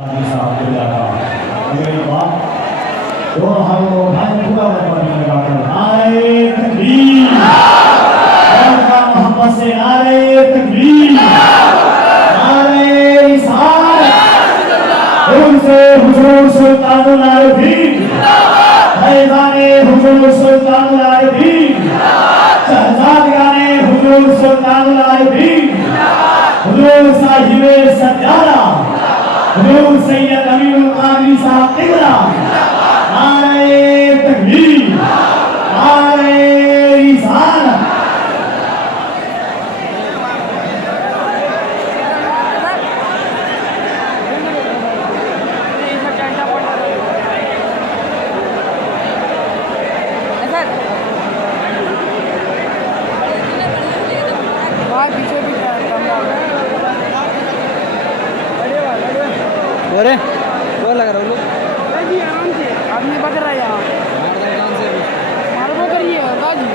دونوں ہاتھوں کو اٹھائیں پورا وطن لگا کر نعرہ تکبیر، محمد سے نعرہ تکبیر، نعرہ رسالت، ان سے حضور سلطان العارفین، فیضان حضور سلطان العارفین، شہزادگان حضور سلطان العارفین، حضور صاحب سجادہ، حضور سید امین القادری صاحب قبلہ، نعرہ تکبیر، نعرہ رسالت۔ وہ لگ رہا ہے جی آرام سے آدمی بک رہا ہے یہاں ماربو کریے جی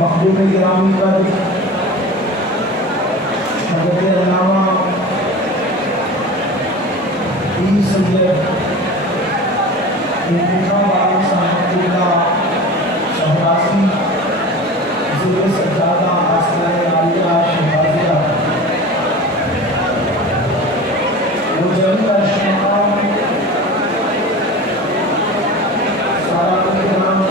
مخدوم گرامی پر حضرت علامہ سید انتخاب عالم صاحب اللہ شہبازی ضلع سجادہ آستانہ عالیہ شہبازیہ وہ جلیل اشمام سارا کرام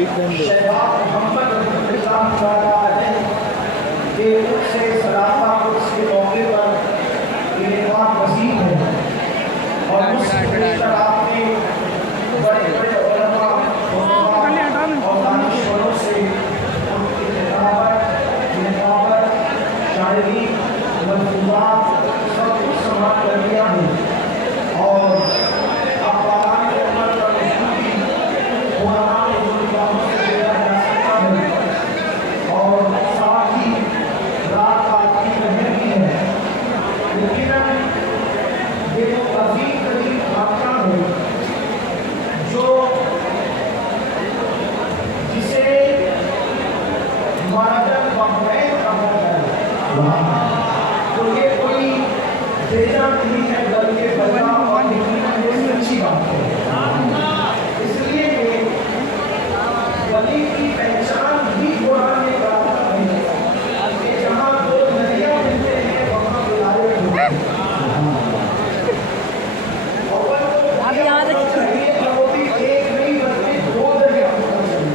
बिग बैंड शहजाद मोहम्मद रसूलुल्लाह सल्लल्लाहु अलैहि वसल्लम के उनसे सलाता के मौके पर ये बात वसीम है और उस आपने बड़े बड़े उलमा और दानिशवरों से उनकी किताबत शायरी मंसूबात सब कुछ संभाल कर लिया है और अखबारात के ऊपर का मशहूरी उलमाए जुल्मानों से दिया जा सकता है और साथ ही रात रात की महर भी है लेकिन ये जो अजीम तरीन वाक़या है जो जिसे मर्दन बहन कहा जाए तो ये कोई बेजा नहीं है बल्कि बदला और ये अच्छी बात है इसलिए कि वली की पहचान भी कुरान ने बताया है कि जहाँ दो नदियाँ मिलते हैं वहाँ बुलाए होते हैं आप यहाँ से एक नहीं बल्कि दो दरिया होना चाहिए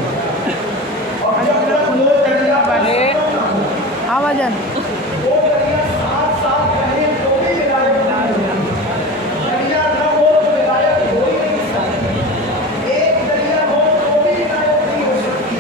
और जब तक दो दरिया हाँ भाईजान दो दरिया साथ साथ रहे तो भी विलायत नहीं होती दरिया न हो तो विलायत हो ही नहीं सकती एक दरिया हो तो भी विलायत नहीं हो सकती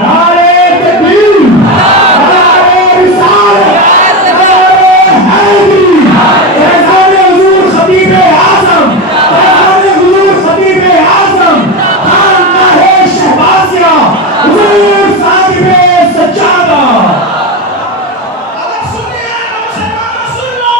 नारे तकबीर, नारे रिसालत, नारे हैदरी, फैज़ान हुजूर खतीब आज़म, फैज़ान हुजूर खतीब आज़म, खानकाहे शहबाज़िया, हुजूर साहिब सज्जादा। अगर सुनने आए तो मुसलमान सुन लो,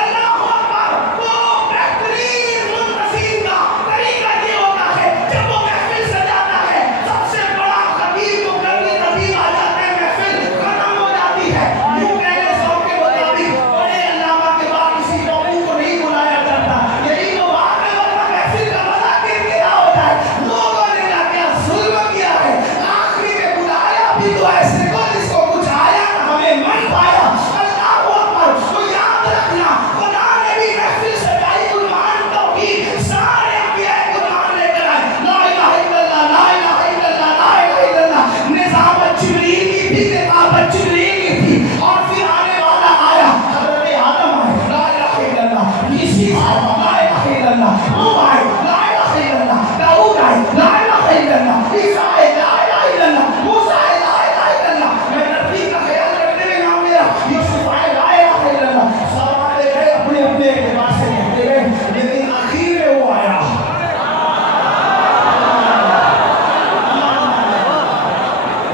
अल्लाहु अकबर। वो बेहतरीन मुंतज़िर का तरीका ये होता है, जब वो महफिल सजाता है, सबसे बड़ा खतीब को करनी नबी आ जाते हैं, महफिल खत्म हो जाती है। यूं कहने सौ के मुताबिक बड़े अल्लामा के बाद किसी टॉपू को नहीं बुलाया जाता, यही तो बात है, वरना महफिल का मजा किरकिरा हो जाए। लोगों ने क्या क्या जुल्म किया है, आखिरी में बुलाया भी तो ऐसे को जिसको कुछ आया ना हमें मन पाया। अल्लाहु अकबर। तो याद रखना, खुदा ने भी महफिल सजाई, कुर्बान तौहीद, सारे अंबिया कुर्बान लेकर आए। ला इलाहा इल्लल्लाह, ला इलाहा इल्लल्लाह, ला इलाहा इल्लल्लाह। निज़ामत जिब्रील की थी, निज़ामत जिब्रील की थी, और फिर आने वाला आया, हज़रत आदम आए, ला इलाहा इल्लल्लाह। ईसा आए, ला इलाहा इल्लल्लाह। नूह आए, ला इलाहा इल्लल्लाह। दाऊद आए, ला इलाहा इल्लल्लाह। ईसा आए, ला इलाहा इल्लल्लाह। मूसा आए, ला इलाहा इल्लल्लाह। मैं नबी का ख्याल रखने में नाम मेरा यूसुफ आए, ला इलाहा इल्लल्लाह। सब आते गए, अपने अपने एतबार से कहते गए, लेकिन आखिर में वो आया।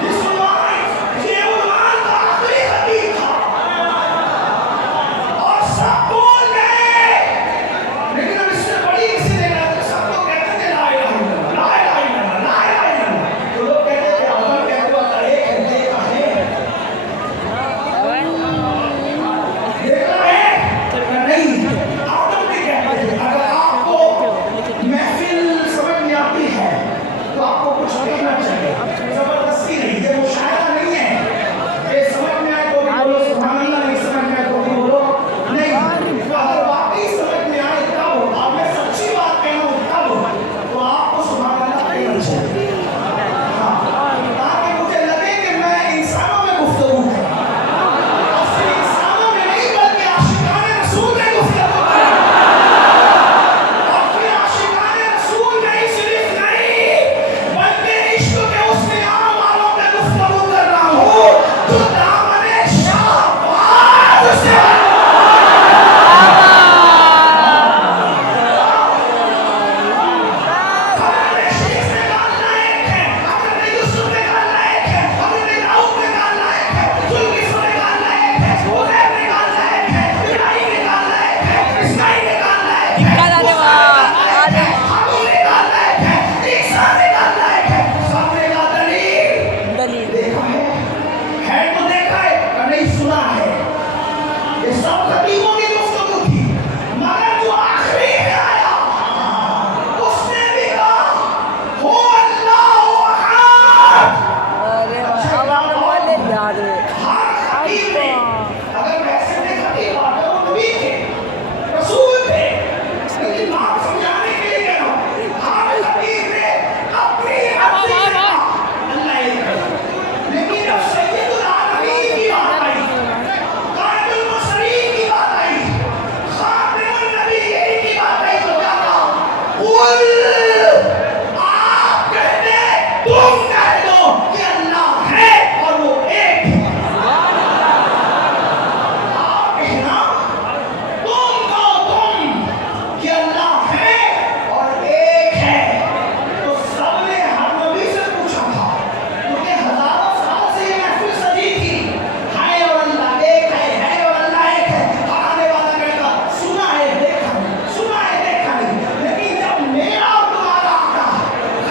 जिस उन्वान, ये उन्वान का आखिरी खतीब था, और सब बोल गए, लेकिन अब इससे बड़ी किसी ने कहा तो सब लोग कहते थे ला इलाहा इल्लल्लाह, ला इलाहा इल्लल्लाह, ला इलाहा इल्लल्लाह। तो लोग कहते थे अगर कहते हो तो एक है, देखा है, देखा है, देखा नहीं। आदम भी कहते थे अगर आपको महफिल समझ में आती है तो आपको कुछ कहना चाहिए, जबरदस्ती नहीं, ये मुशायरा नहीं है। ये समझ में आए तो भी बोलो सुभान अल्लाह, नहीं समझ में आए तो भी बोलो नहीं। तो अगर वाकई समझ में आए तब, और मैं सच्ची बात कह रहा हूँ तब, तो आपको सुभान अल्लाह कहना चाहिए। हाँ, ताकि मुझे लगे कि मैं इंसानों में गुफ्तगू कर रहा हूँ, और सिर्फ इंसानों में नहीं बल्कि आशिकाने रसूल में गुफ्तगू कर रहा हूँ। और फिर आशिकाने रसूल में ही सिर्फ नहीं, बल्कि इश्क के उस नियाम वालों में गुफ्तगू कर रहा हूँ जो दामने शाहबाज से हमारे शेख में गाल लायक है, हमारे यूसुफ में गाल लायक है, हमारे दाऊद में गाल लायक है, जुल्किफ्ल में गाल लायक है, उज़ैर में गाल लायक है, इब्राहीम में गाल लायक है, इस्माईल में गाल लायक है, हारून में गाल लायक है, ईसा में गाल लायक है, सबने का दलील देखा है तो देखा है, नहीं सुना है। ये सब खतीबों की गुफ्तगू थी, मगर जो आखिरी में आया उसने भी कहा हो अल्लाहु अहद। हर खतीब ने, अगर वैसे थे खतीब आते वो नबी थे, रसूल थे, लेकिन बात समझाने के लिए कह रहा हूँ, हर खतीब ने अपनी अपनी अल्लाह एक है। लेकिन जब सैयदुल आलमीन की बात आई, कामिल मुरसलीन की बात आई, खातिमुन नबिय्यीन की बात आई, तो क्या कहा? कुल, आप कह दे, तुम कह दो कि अल्लाह है और वो एक है। आप कहना, तुम कहो तुम कि अल्लाह है और एक है। तो सबने हर नबी से पूछा था, क्योंकि हजारों साल से ये महफिल सजी थी, है और अल्लाह एक है और अल्लाह एक है। आने वाला कहता सुना है देखा नहीं, सुना है देखा नहीं। लेकिन जब मेरा और तुम्हारा आका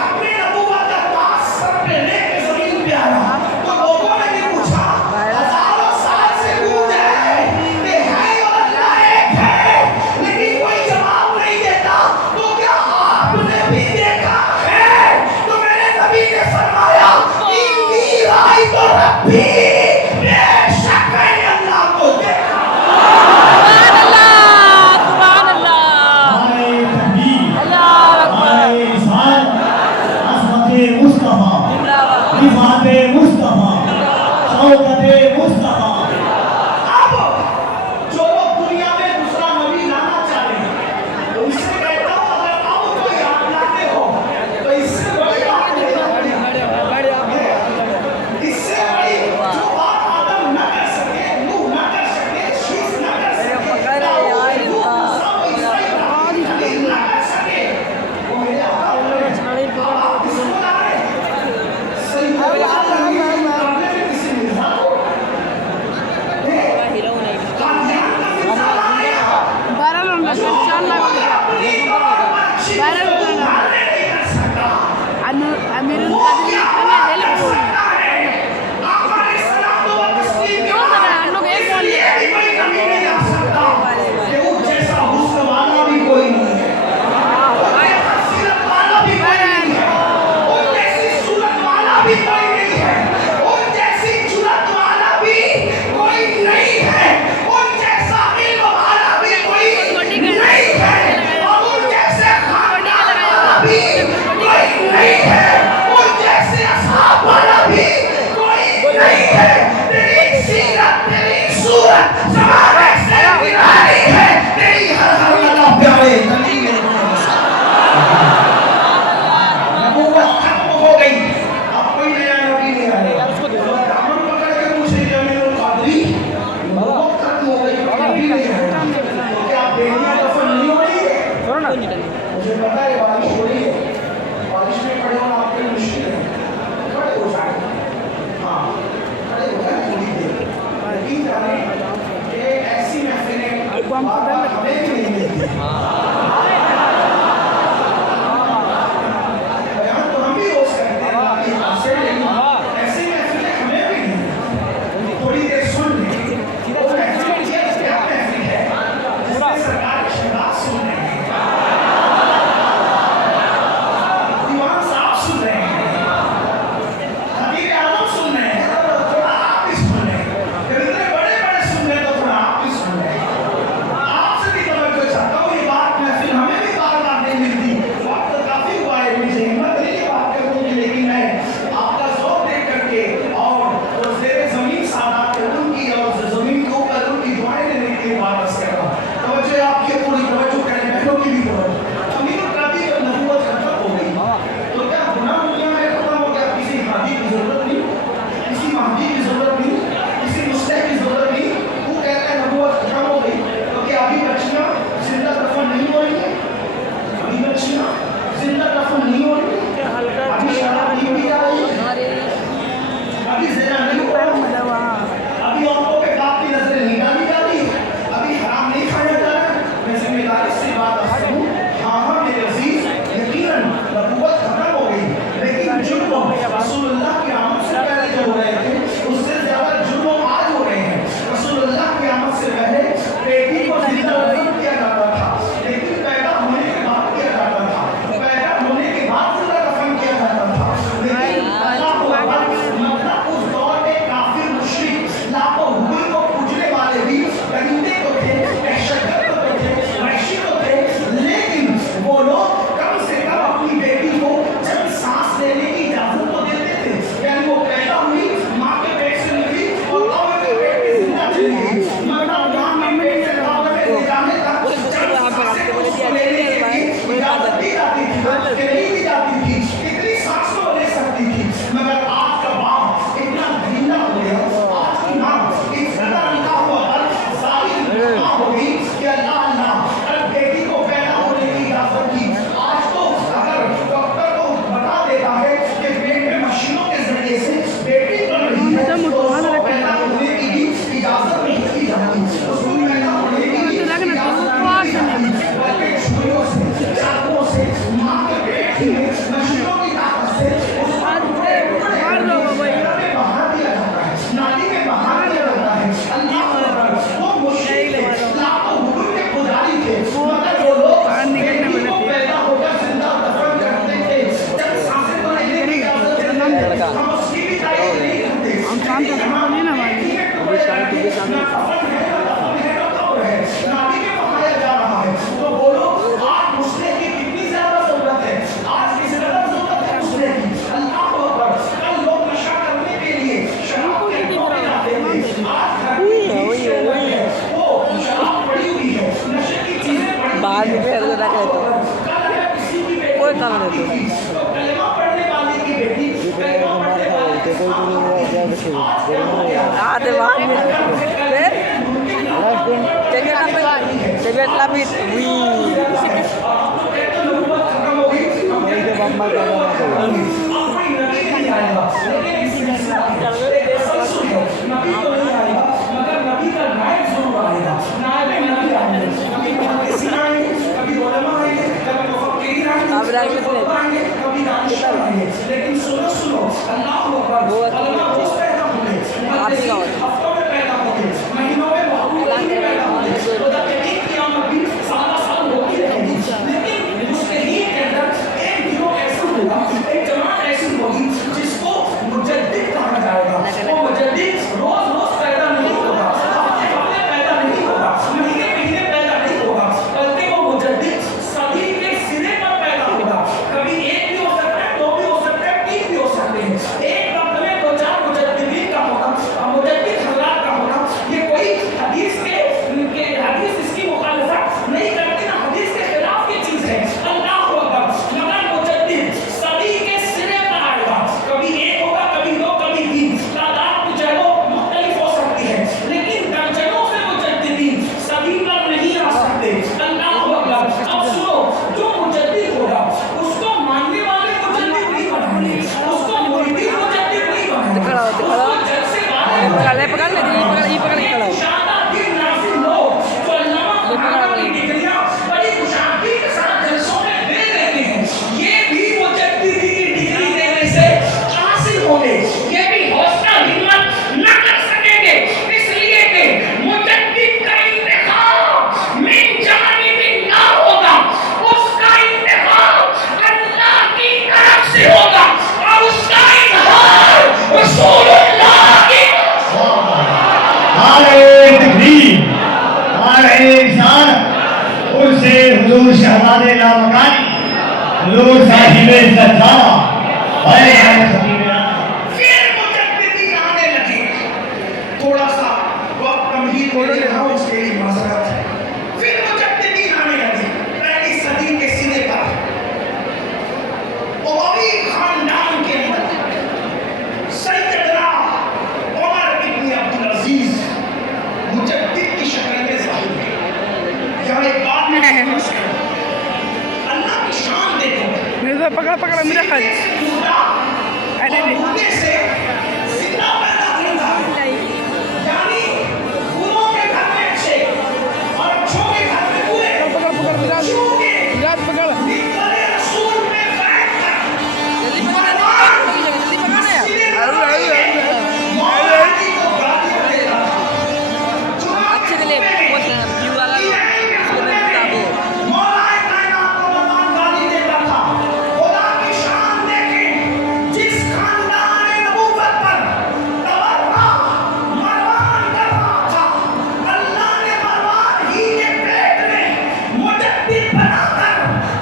अपने नबूवत का ताज सर पे लेके जमीन पे आया, तो लोगों ने भी पूछा, हजारों साल से गूंज है कि है और अल्लाह एक है, लेकिन कोई जवाब नहीं देता। तो क्या आपने भी देखा है? तो मेरे नबी ने फरमाया, इन्नी राइतो रब्बी, बेशक मैंने अल्लाह को देखा। आए तकबीर, आए इज़हार, अज़मते मुस्तफा, रिफ़ाते मुस्तफा, शौकते मुस्तफा। अब जो लोग दुनिया में दूसरा नबी लाना चाहते हैं, तो उससे कहता हूँ अगर अब कोई आप लाते हो तो इससे बड़ी बात नहीं। का हम उसकी भी तारीफ नहीं करते। हम शाम तक नहीं ना मानी अभी शाम को भी शाम नाली में बहाया जा रहा है। तो बोलो आज मुस्लिम की कितनी ज्यादा जरूरत है, आज किस ज्यादा जरूरत है मुस्लिम की। अल्लाह को अकबर। कल लोग नशा करने के लिए शराब के ढोल जाते थे, आज घर में वो शराब पड़ी हुई है, नशे की चीजें पड़ी हुई बाहर हैं। निकल के रखा है तो कल है किसी की बेटी कोई काम नहीं तो तो कलमा पढ़ने वाले की बेटी कलमा पढ़ने वाले के आते बाहर में ticket lapit wih itu bamba लेकिन सुनो सुनो अल्लाह हफ्तों में पैदा होंगे, महीनों में पैदा होंगे, सारा साल होती रहेगी। लेकिन मुस्तहीन के अंदर एक गिरोह ऐसा होगा, एक जमात ऐसी होगी जिसको मुजद्दिद कहा जाएगा। वो मुजद्दिद रोज रोज पैदा नहीं होगा, हफ्ते पैदा नहीं होगा, महीने महीने पैदा नहीं होगा, बल्कि वो मुजद्दिद सदी के सिरे पर पैदा होगा। कभी एक भी हो सकता है, दो भी हो सकता है, तीन भी हो सकते हैं। एक वक्त में दो चार मुजद्दिदीन का होगा, मुजद्दिद हज़रात का होगा। ये कोई हदीस हदीस इसकी मुखालफत नहीं करती ना, हदीस के खिलाफ की चीज है। अल्लाह अकबर। मगर मुजद्दिद सदी के सिरे पर आएगा, कभी एक होगा, कभी दो, कभी तीन, तादाद जो है वो मुख्तलिफ हो सकती है, लेकिन दर्जनों से मुजद्दिदीन सदी पर नहीं आ सकते। अल्लाह अकबर। अब सुनो, जो मुजद्दिद होगा उसको मानने वाले मुजद्दिद नहीं बनाएंगे, उसको मुरीद मुजद्दिद नहीं बनाएंगे, उसको जग से बाहर शानदार दिन नाज़िल लोग जो अल्लामा फरहान की डिग्रियां बड़ी खुशहाली के साथ जलसों में दे देते हैं, ये भी मुजद्दिदी की डिग्री देने से हासिल होंगे, ये भी हौसला हिम्मत न कर सकेंगे, इसलिए कि मुजद्दिद का इंतखाब मिन जानिबिन ना होगा, उसका इंतखाब अल्लाह की तरफ से होगा और उसका इज़हार रसूलुल्लाह की उनसे हुजूर शहजादे लामकानी हुजूर साहिब सत्तारा फिर मुजद्दिदीन आने लगे। थोड़ा सा वक्त कम ही बोले रहा हूं, उसके लिए माजरत है। फिर मुजद्दिदीन आने लगे पहली सदी के सिरे पर। उमवी खानदान के अंदर सैयदना उमर इब्न अब्दुल अजीज मुजद्दिद की शक्ल में ज़ाहिर है। यहाँ एक बात मैं अल्लाह की शान देखो। मेरे से पकड़ा पकड़ा मेरा खाली अरे से जिंदा पैदा होगा, यानी गुरुओं के घर में अच्छे और अच्छों के घर में बुरे, पकड़ पकड़ विराट पकड़ निकले रसूल में बैठकर मौलानी को गालियां दे रहा था। अच्छे के लिए व्यू वाला मौलाए कायनात को मकान गाली देता था। खुदा की शान देखें, जिस खानदान नबूवत पर तवर्रा मरवान कर रहा था, अल्लाह ने मरवान ही के पेट में मुजद्दिद बनाकर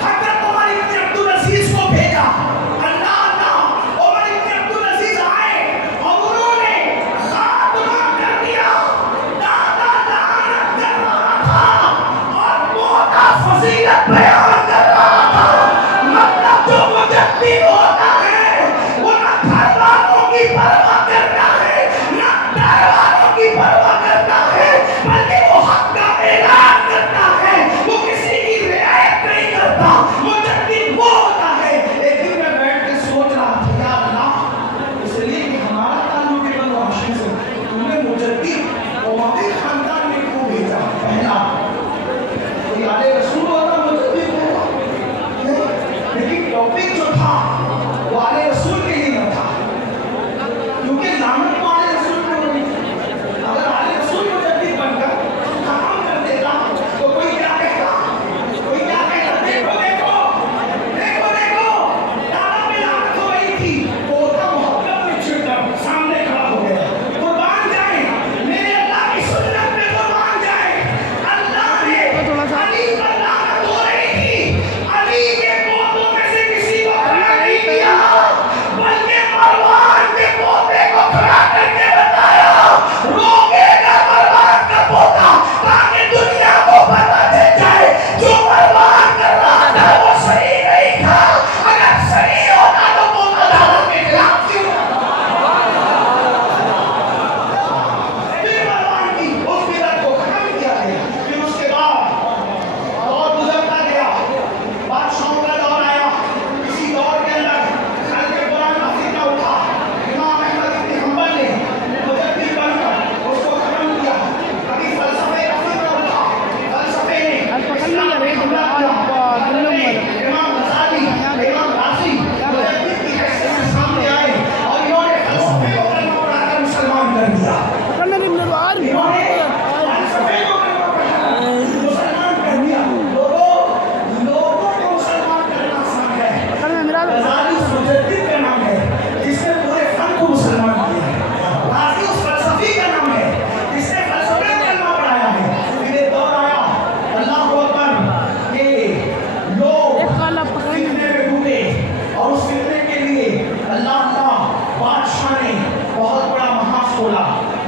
हज़रत उमर इब्न अब्दुल अजीज को भेजा। अल्लाह उमर इब्न अब्दुल अजीज आए और उन्होंने खात्मा कर दिया। दादा लानत कर रहा था और मोटा फजीलत बयान कर रहा था। मतलब जो मुजद्दिद होता है वो न घर वालों की परवाह करता है, न डर वालों की परवाह करता है, बल्कि वो हक का ऐलान करता है, वो किसी की रियायत नहीं करता। मुजद्दिद वो होता है। एक दिन मैं बैठ के सोच रहा था, या अल्लाह, इसलिए कि हमारा ताल्लुक है बनु हाशिम से, तुमने मुजद्दिद उमवी खानदान में क्यों भेजा? पहला कोई आले रसूल होता मुजद्दिद होगा, लेकिन टॉपिक जो था वो आले रसूल के लिए न था, क्योंकि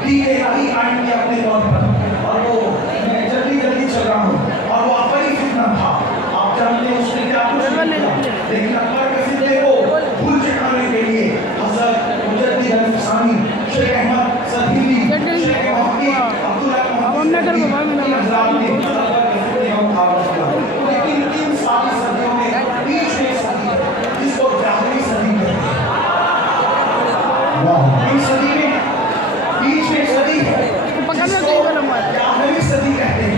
دین الہی قائم کیا اپنے طور پر، اور وہ میں جلدی جلدی چل رہا ہوں، اور وہ آخری فتنہ تھا، آپ جانتے ہیں اس نے کیا کچھ کیا، لیکن اکبر کے فتنے کو بھول چکانے کے لیے حضرت مجدد الفسانی، شیخ احمد سدھیلی، شیخ محقق عبداللہ محمد سدھیلی حضرات نے اکبر کے فتنے کا مقابلہ کیا، لیکن ان ساری صدیوں میں بیچ میں صدی جس کو جاہلی صدی کہتے ہیں، اس صدی میں بیچ میں صدی ہے جس کو جاہلی صدی کہتے ہیں،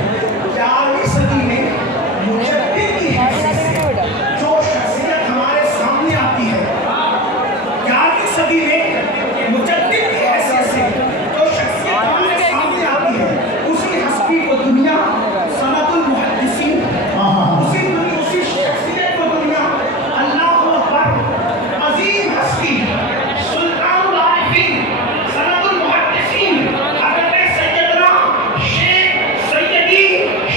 جاہلی صدی میں مجدد کی حیثیت سے جو شخصیت ہمارے سامنے آتی ہے، جاہلی صدی میں مجدد کی حیثیت سے جو شخصیت ہمارے سامنے آتی ہے، اسی ہستی کو دنیا سند المحدثین، اسی شخصیت کو دنیا اللہ اکبر عظیم ہستی سلطان العارفین سند المحدثین حضرت سیدنا شیخ سیدی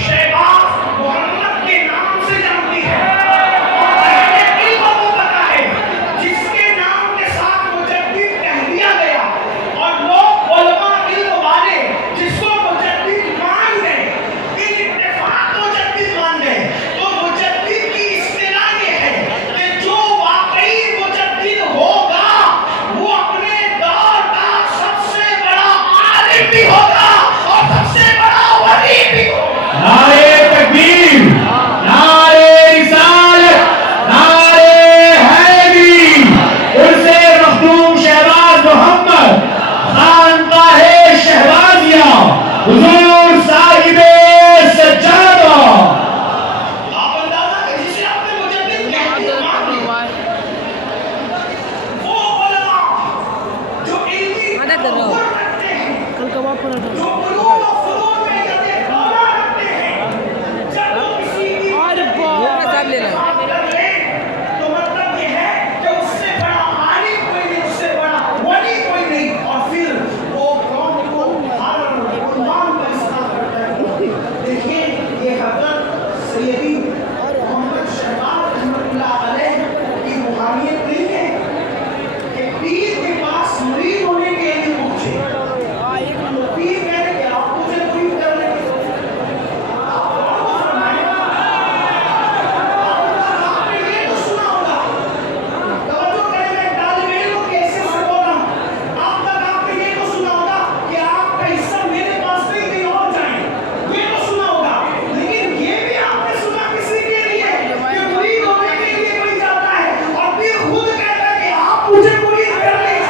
شہباز محمد کے نام سے جانتی ہے، اور اہل علم کو پتا ہے جس کے نام کے ساتھ مجدد کہہ دیا گیا، اور لوگ علماء علم والے جس کو مجدد مان گئے، ان اتفاق مجدد مان گئے، تو مجدد کی اصطلاح یہ ہے کہ جو واقعی مجدد ہوگا وہ اپنے دور کا سب سے بڑا عالم بھی ہوگا اور سب سے بڑا ولی بھی ہوگا۔ نعرے تکبیر، نعرے رسالت، نعرے حیدری، عرس مخدوم شہباز محمد خانقاہ شہبازیہ حضور صاحب سجادہ۔ آپ اندازہ کہ جسے آپ نے مجدد کہتے ہیں وہ علماء جو علمی تفکر رکھتے ہیں، کل کباب پراٹھا جو علوم و فنون میں اعتبار رکھتے ہیں، جب وہ کسی کی اور بات کر لیں تو مطلب یہ ہے کہ اس سے بڑا عالم کوئی نہیں، اس سے بڑا ولی کوئی نہیں، اور پھر وہ قوم کو ہر عنوان پر اصلاح کرتا ہے۔ دیکھیے یہ حضرت سیدی محمد شہباز رحمۃ اللہ علیہ کی روحانیت نہیں ہے کہ پیر کے پاس مرید ہونے کے لیے پہنچے، پیر کہہ رہے کہ آپ مجھے مرید کر لیں، آپ نے یہ تو سنا ہوگا، توجہ کریں میں طالب علم کیسے سے بول رہا ہوں، آپ تک آپ نے یہ تو سنا ہوگا کہ آپ کا حصہ میرے پاس نہیں کہیں اور جائیں، یہ تو سنا ہوگا، لیکن یہ بھی آپ نے سنا کسی کے لیے کہ مرید ہونے کے لیے کوئی جاتا ہے اور پھر خود کہتا ہے کہ آپ مجھے مرید کر لیں۔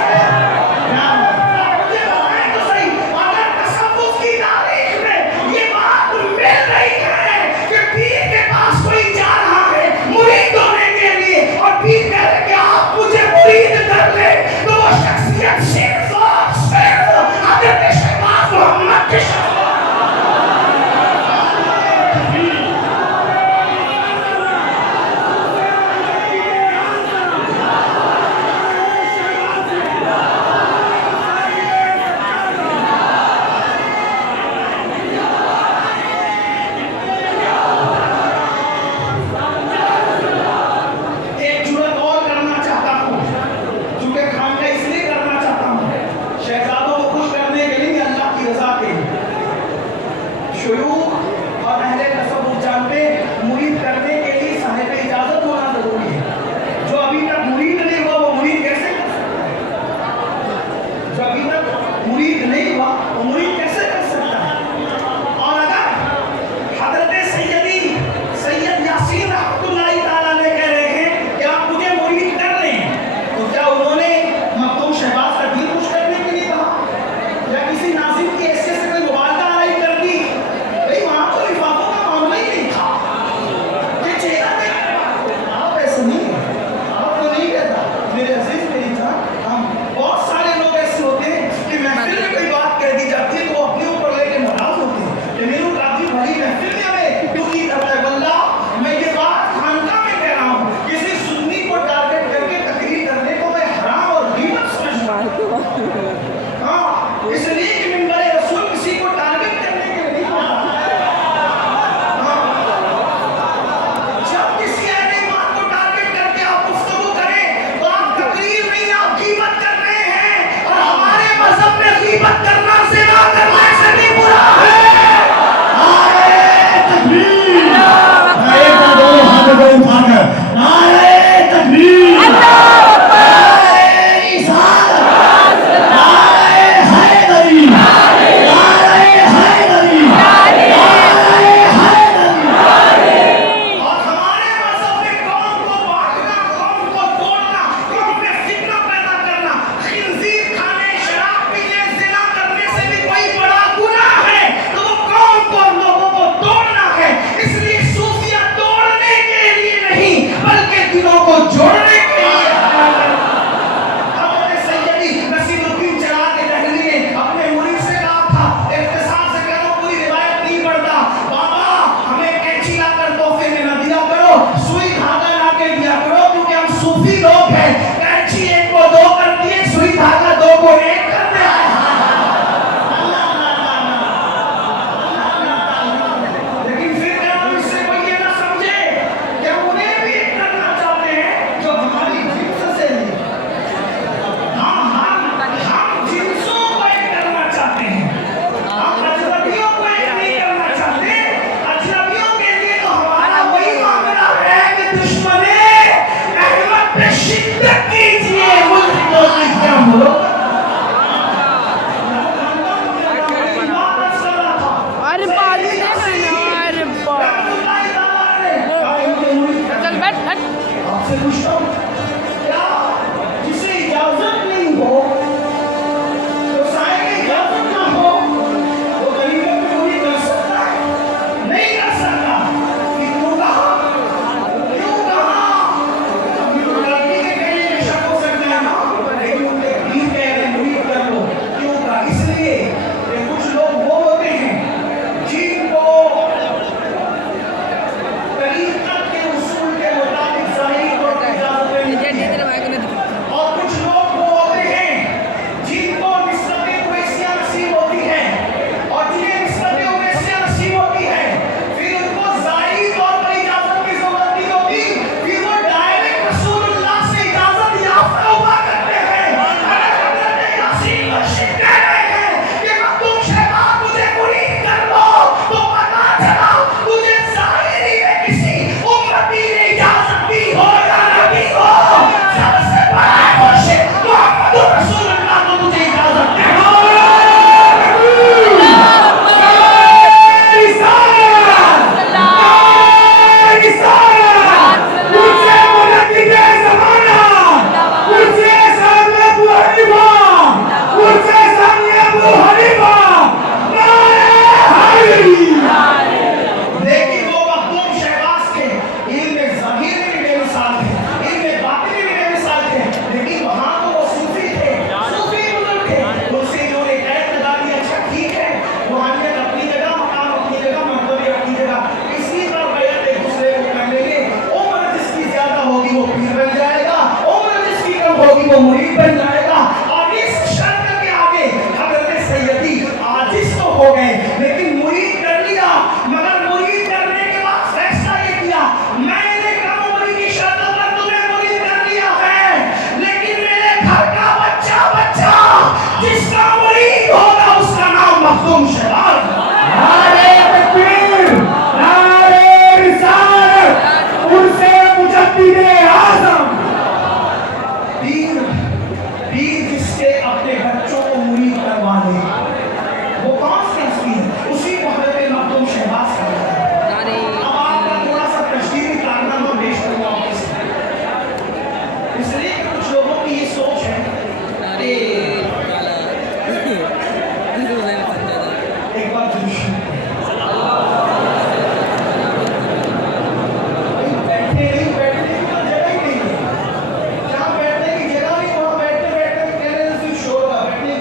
مجھے بتائیں تو صحیح، اگر تصوف کی تاریخ میں یہ بات مل رہی ہے کہ پیر کے پاس کوئی جا رہا ہے مرید ہونے کے لیے اور پیر کہہ رہے کہ آپ مجھے مرید کر لیں، تو وہ شخصیت صرف حضرت شہباز محمد کی شخصیت۔ ایک جرات اور کرنا چاہتا ہوں، چونکہ خانقاہ اس لیے کرنا چاہتا ہوں شہزادوں کو خوش کرنے کے لیے، اللہ کی رضا کے لیے۔ شیوخ اور اہل تصوف جانتے ہیں مرید کرنے کے لیے صاحب اجازت ہونا ضروری ہے، جو ابھی تک مرید نہیں ہوا وہ مرید کیسے کر سکتا ہے؟ جو ابھی تک مرید نہیں ہوا وہ مرید کیسے کر سکتا ہے؟ اور اگر حضرت سیدی سید یاسین رحمۃ اللہ تعالیٰ نے کہہ رہے ہیں کہ آپ مجھے مرید کر لیں، تو کیا انہوں نے مخدوم شہباز کا دین خوش کرنے کے لیے کہا یا کسی ناظم کی حیثیت سے کوئی مبالغہ علیہ کر دی؟ بھئی وہاں تو لفافوں کا معاملہ ہی نہیں تھا، یہ چہرہ دیکھ آپ ایسے نہیں ہیں، آپ کو نہیں کہتا میرے عزیز میری جان، ہم بہت سارے لوگ ایسے ہوتے ہیں کہ محفل میں کوئی بات आवाज को उठाकर नारे तकबीर, नारे रिसालत, नारे हैदरी, नारे हैदरी, नारे हैदरी। और हमारे मजहब में कौम को बांटना, कौम को तोड़ना, कौम में फितना पैदा करना, खिंजीर खाने, शराब पीने, जिना करने से भी कोई बड़ा गुनाह है, तो वो कौम को, लोगों को तोड़ना है। इसलिए सूफिया तोड़ने के लिए नहीं, बल्कि दिलों को जोड़ने के लिए। हज़रत सैयदी नसीरुद्दीन चला के दहली ने अपने मुरीद से कहा था, इख्तिसार से कह रहा हूं, पूरी रिवायत नहीं पढ़ता, बाबा हमें कैंची लाकर तोहफे में न दिया करो, सुई धागा ला के दिया करो, क्योंकि हम सूफी लोग हैं। कैंची एक को दो कर दिए, सुई धागा दो को एक कर दिया। लेकिन फिर क्या हम इससे कोई ये ना समझे कि हम उन्हें भी एक करना चाहते हैं जो हमारी जिन्स से नहीं। हम जिन्सों को एक करना चाहते हैं, हम अजनबियों को एक नहीं करना चाहते। अजनबियों के लिए तो हमारा वही मामला है कि दुश्मने अहमद पे शिद्दत कीजिए, मुल्क को क्या बोलो। अरे पानी नहीं खाना, अरे चल बैठ हट। आपसे पूछता हूँ, क्या जिसे इजाजत नहीं हो, तो साहिब इजाजत ना हो, वो गरीबों पे पूरी कर सकता है? नहीं कर सकता। कि क्यों कहा? क्यों कहा? लड़की के कहने में शक हो सकता है ना, लेकिन उनके पीर कह रहे मुरीद कर लो। क्यों कहा? इसलिए कि कुछ लोग वो होते हैं जिनको तरीक़त के उसूल के मुताबिक ज़ाहिरी तौर पर इजाज़तें मिलती हैं। और कुछ लोग वो होते हैं जिनको निस्बतें उवैसिया नसीब होती हैं, और जिन्हें निस्बतें उवैसिया नसीब होती हैं, फिर उनको ज़ाहिरी तौर पर इजाज़त की ज़रूरत नहीं होती, फिर वो डायरेक्ट रसूलुल्लाह से इजाज़त याफ्ता हुआ करते हैं। हज़रत यासीन मर्शिद कह रहे हैं कि मखदूम शहबाज मुझे मुरीद कर लो, तो पता चला तुझे ज़ाहिरी में किसी उम्मती ने इजाज़त दी हो या नहीं हो, सबसे बड़ा मुर्शिद मोहम्मद रसूलुल्लाह को तुझे इजाज़त दे। लेकिन वो मखदूम शहबाज थे, इनमें ज़ाहिर में भी बेमिसाल थे, इनमें बातिनी में भी बेमिसाल थे, लेकिन वहाँ तो वो सूफी थे, सूफी बुजुर्ग थे। उनसे इन्होंने कैद लगा दिया, अच्छा ठीक है, रूहानियत अपनी जगह, मकाम अपनी जगह, मर्तबे अपनी जगह, इसी पर बैत एक दूसरे को कर लेंगे। उम्र जिसकी ज्यादा होगी वो पीर बन जाएगा, उम्र जिसकी कम होगी वो मुरीद बन जाएगा। और इस शर्त के आगे हज़रत सैयदी आजिज़ तो हो गए, लेकिन मुरीद कर लिया। मगर मुरीद करने के बाद फैसला ये किया, मैंने कम उम्र की शर्तों पर तुम्हें मुरीद कर लिया है, लेकिन मेरे घर का बच्चा जिसका मुरीद होगा उसका नाम मखदूम शहबाज। नारे तकबीर, नारे रिसालत, उनसे मुजद्दिद-ए आज़म। पीर जिसके अपने बच्चों को मुरीद करवा दे, वो कौन सी हस्ती है? उसी को हज़रत मखदूम शहबाज कहते हैं। अब आपका थोड़ा सा तशरीही कारनामा पेश करूंगा आपके सामने। इसलिए कि कुछ लोगों की ये सोच है कि एक बार बैठने की तो जगह ही नहीं है। जहाँ बैठने की जगह नहीं, वहाँ बैठते बैठते कह रहे हैं सिर्फ शोर होगा, बैठने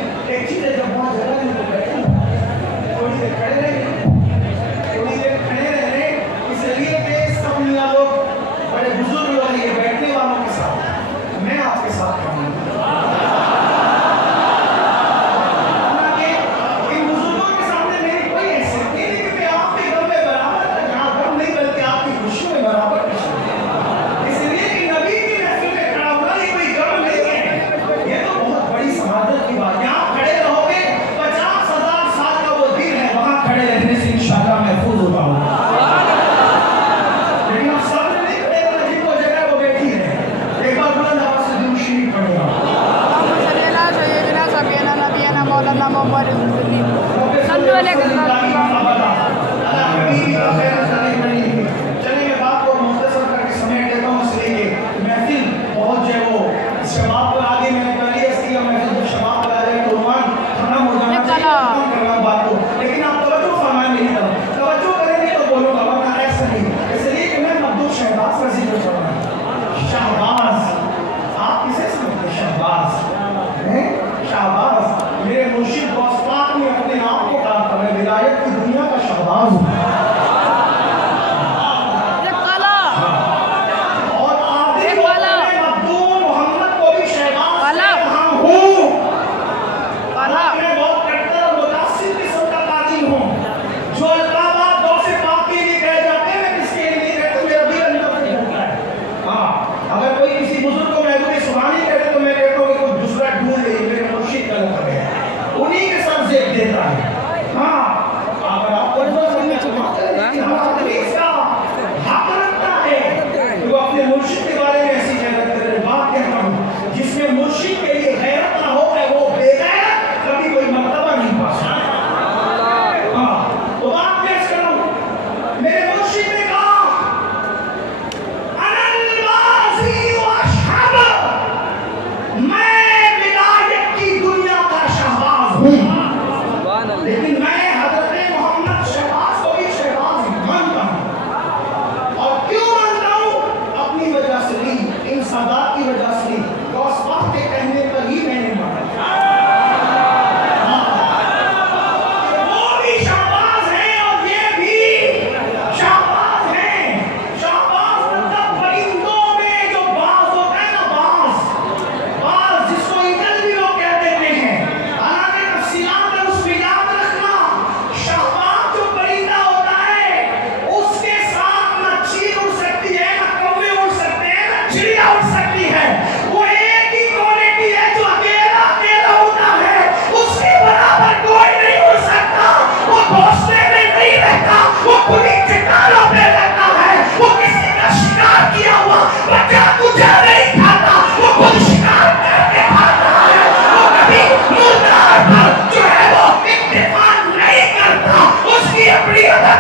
على مبارك السليم صلوا عليك چلیے میں بات کو مختصر کر کے سمیٹ دیتا ہوں، اس لیے کہ محفل بہت جو ہے وہ شباب پر آگے میں نے کہا لیا، اس لیے محفل جب شباب پر آ جائے تو عنوان ختم ہو جانا چاہیے، ختم کرنا بات کو، لیکن آپ توجہ فرمائیں میری طرف، توجہ کریں گے تو بولوں گا، ورنہ ایسا نہیں، اس لیے کہ میں مبدوع شہباز کا ذکر کر رہا ہوں۔ شہباز، آپ کسے سمجھتے ہیں؟ شہباز، شہباز میرے مرشد غوث پاک نے اپنے آپ کو کہا تھا، میں ولایت کی دنیا کا شہباز ہوں۔ لیکن میں حضرت محمد شہباز کو بھی شہباز مانتا ہوں، اور کیوں مانتا ہوں؟ اپنی وجہ سے نہیں، ان سادات کی وجہ سے نہیں، غوث پاک کے کہنے پر ہی میں نے مانا۔ وہ بھی شہباز ہیں اور یہ بھی شہباز ہیں۔ شہباز مطلب پرندوں میں جو باز ہوتا ہے نا، باز جس کو ایگل بھی لوگ کہہ دیتے ہیں، حالانکہ تفصیلات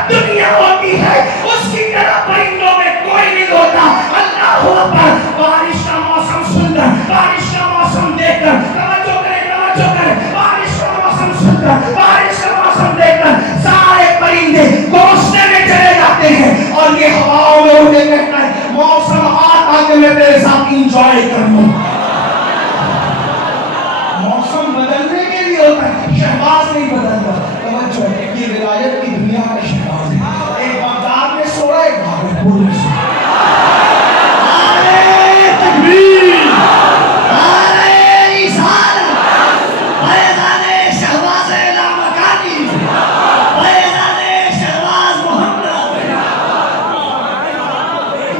دنیا ہوتی ہے، اس کی طرح پرندوں میں کوئی نہیں ہوتا۔ اللہ اکبر، بارش کا موسم سن کر، بارش کا موسم دیکھ کر، توجہ کریں، بارش کا موسم سن کر، بارش کا موسم دیکھ کر سارے پرندے گھونسلے میں چلے جاتے ہیں، اور یہ ہواؤں میں اڑے کہتا ہے موسم آتا کہ میں تیرے ساتھ انجوائے کروں۔ موسم بدلنے کے لیے ہوتا ہے، شہباز نہیں بدلتا۔ توجہ، یہ ولایت کی دنیا کا شہباز ہے۔ ایک بغداد میں سو رہا ہے، ایک بھاگلپور میں سو رہا ہے۔ نعرہ تکبیر، نعرہ رسالت، فیضان شہباز لامکانی، فیضان شہباز محمد۔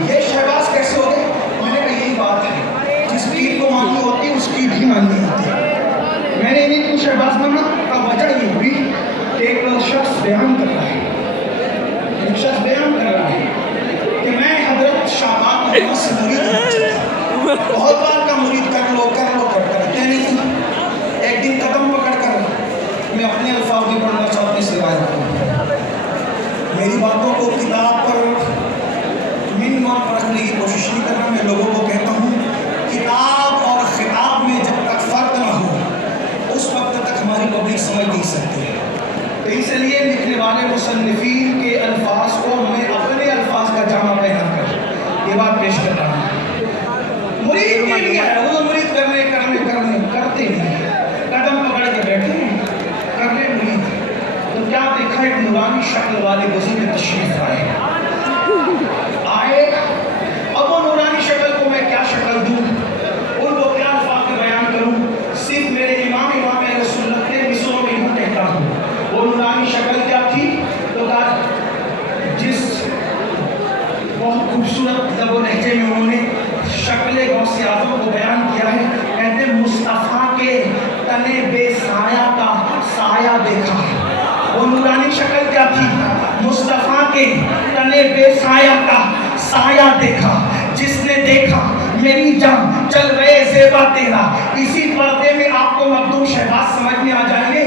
یہ شہباز کیسے ہو گئے؟ میں نے کہا یہی بات ہے، جس پیر کو ماننی ہوتی ہے اس کی بھی ماننی ہوتی ہے۔ میں نے انہیں کیوں شہباز مانا؟ کا وجہ یہ ہوئی کہ ایک شخص بیان کر رہا ہے، کہ میں حضرت شعبان محمد سے مرید ہوں۔ بہت بار کا مرید کر لو کرتے نہیں۔ ایک دن قدم پکڑ کر میں اپنے الفاظ بھی پڑھنا چاہتا ہوں اس روایت کو۔ میری باتوں کو کتاب پر منوان پر رکھنے کی کوشش نہیں کرنا۔ میں لوگوں کو کہتا ہوں کتاب اور خطاب میں جب تک فرق نہ ہو اس وقت تک ہماری پبلک سمجھ نہیں سکتی۔ تو اس لیے لکھنے والے مصنفین کے الفاظ کو میں اپنے الفاظ کا جامع پہنا کر یہ بات پیش کر رہا ہوں۔ مرید کے لیے ہے، وہ مرید کرتے نہیں، قدم پکڑ کے بیٹھے ہیں، کرنے مرید۔ تو کیا دیکھا ایک نورانی شکل والے بزرگ تشریف آئے، اب وہ نورانی شکل کو میں کیا شکل دوں، ان کو کیا الفاظ میں بیان کروں؟ صرف میرے امام اہل سنت کے مصروں میں یوں کہتا ہوں۔ وہ نورانی شکل کیا تھی؟ تو کہا جس بہت خوبصورت لب و لہجے میں انہوں نے شکل غوث اعظم کو بیان کیا ہے، کہتے ہیں مصطفیٰ کے تنے بے سایہ کا سایہ دیکھا۔ وہ نورانی شکل کیا تھی؟ مصطفیٰ کے تنے بے سایہ کا سایہ دیکھا۔ جس نے دیکھا میری جان چل رہے زیبا تیرا، اسی پردے میں آپ کو مبدوع شہباز سمجھ میں آ جائیں گے۔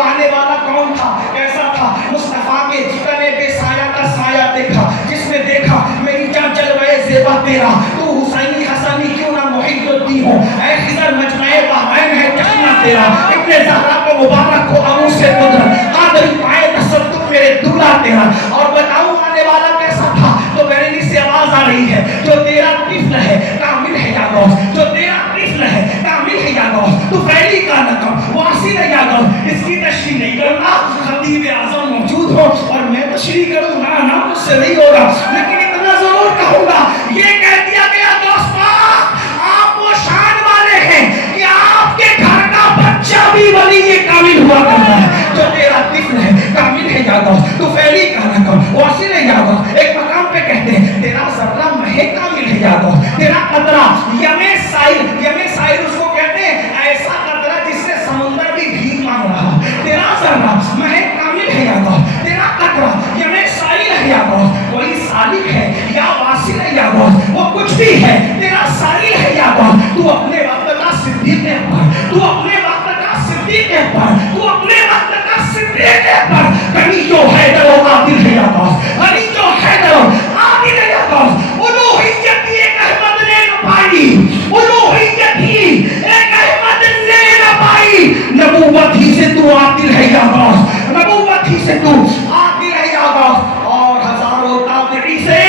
وہ آنے والا کون تھا, کیسا تھا؟ مصطفیٰ کے تنے بے سایہ کا سایہ دیکھا, جس نے دیکھا میری جان جلوے زیبا تیرا, تو حسینی حسنی کیوں نہ محب الدین ہو, اے خضر مجمع بہائن ہے چشمہ تیرا, ابن زہرا کو مبارک ہو ابو سے قدرت, قادری پائے تصدق میرے دولہ تیرا. اور بتاؤں آنے والا کیسا تھا, تو بیرنی سے آواز آ رہی ہے, جو تیرا طفل ہے کامل ہے یا غوث, جو تیرا طفل ہے کامل ہے یا غوث, تو پہلی کا نقم واصل ہے یا غوث. اس کی تشریح نہیں کرنا, خطیب اعظم موجود ہو اور میں تشریح کروں نا مجھ سے نہیں ہوگا, لیکن اتنا ضرور کہوں گا, یہ کہہ دیا گیا دوست پاک آپ وہ شان والے ہیں کہ آپ کے گھر کا بچہ بھی ولی کامل ہوا کرتا ہے. جو تیرا طفل ہے کامل ہے یا غوث, تو پہلی کا نقم واصل ہے یا غوث. ایک مقام پہ کہتے ہیں تیرا ذرہ مہے کامل ہے یا غوث, تیرا قطرہ یمِ سائل اس کو کہتے ہیں ایسا قطرہ جس سے سمندر بھی بھیگ مانگ رہا. تیرا ذرہ مہے کامل ہے یا غوث, تیرا قطرہ یمِ سائل ہے یا غوث. کوئی سالک ہے یا واصل ہے یا غوث, وہ کچھ بھی ہے, تیرا سائل ہے یا غوث. تو اپنے وقت کا صدیق پر, تو اپنے وقت کا صدیق پر, تو اپنے وقت کا صدیق پر, کبھی جو حیدر و عادل ہے یا غوث, کبھی جو حیدر و عادل ہے یا غوث. الوہیت ہی ایک احمد نے نہ پائی, الوہیت ہی ایک احمد نے نہ پائی, نبوت ہی سے تو عادل ہے یا غوث, نبوت ہی سے تو عادل ہے یا غوث. اور ہزاروں تابعی سے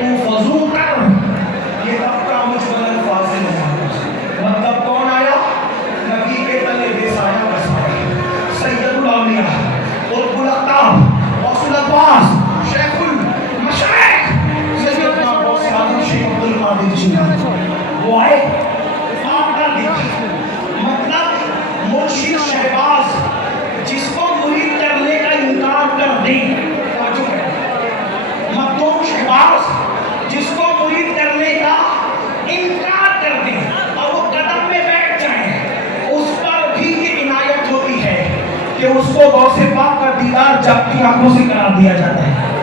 تو فضو کر, یہ رب کا مجمل الفاظ ہے. مطلب کون آیا؟ نبی کے تلے بے سایہ کا سایہ, سید الاولیاء, قطب الاقطاب, غوث العباس, شیخ المشائخ سیدنا غوث اعظم شیخ عبد القادر جیلانی. وہ آئے آپ کا دیکھا, مطلب مرشد شہباز جس کو مرید کرنے کا انکار کر دیں, مخدوم شہباز جس کو مرید کرنے کا انکار کر دیں اور وہ قدم میں بیٹھ جائیں, اس پر بھی یہ عنایت ہوتی ہے کہ اس کو غوث پاک کا دیدار جب کی آنکھوں سے کرا دیا جاتا ہے.